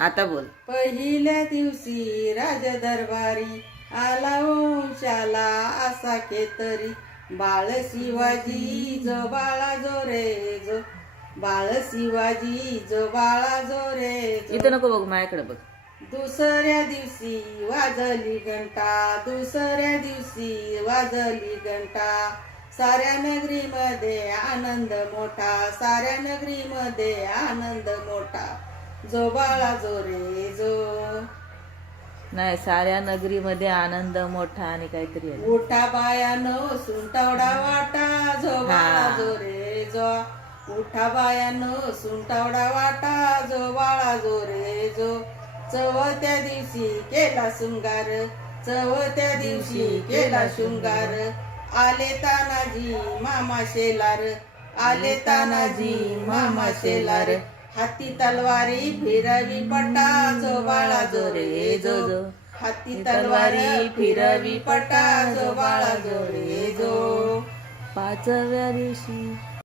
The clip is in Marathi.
आता बोल. पहिल्या दिवशी राजदरबारी आला वंशाला असा केतरी. बाळ शिवाजी जो बाळा जो रे जो, बाळ शिवाजी जो बाळा जो रे जो. इथं नको बघ, माझ्याकडे बघ. दुसऱ्या दिवशी वाजली घंटा, दुसऱ्या दिवशी वाजली घंटा. साऱ्या नगरीमध्ये आनंद मोठा, साऱ्या नगरीमध्ये आनंद मोठा. जो बाळा जो रे जो. नाही, साऱ्या नगरीमध्ये आनंद मोठा आणि काहीतरी आहे. मोठा बायानो सुंटावडा वाटा. जो बाळा जो रे जो. मोठा बायानो सुंटावडा वाटा. जो बाळा जो रे जो. चवथ्या दिवशी केला शृंगार, चवथ्या दिवशी केला शृंगार. आले तानाजी मामा शेलार, आले तानाजी मामा शेलार. हाती तलवारी फिरवी पटा. जो बाळा जो रे जो. हाती तलवारी फिरवी पटा. जो बाळा जो रे जो. पाचव्या दिवशी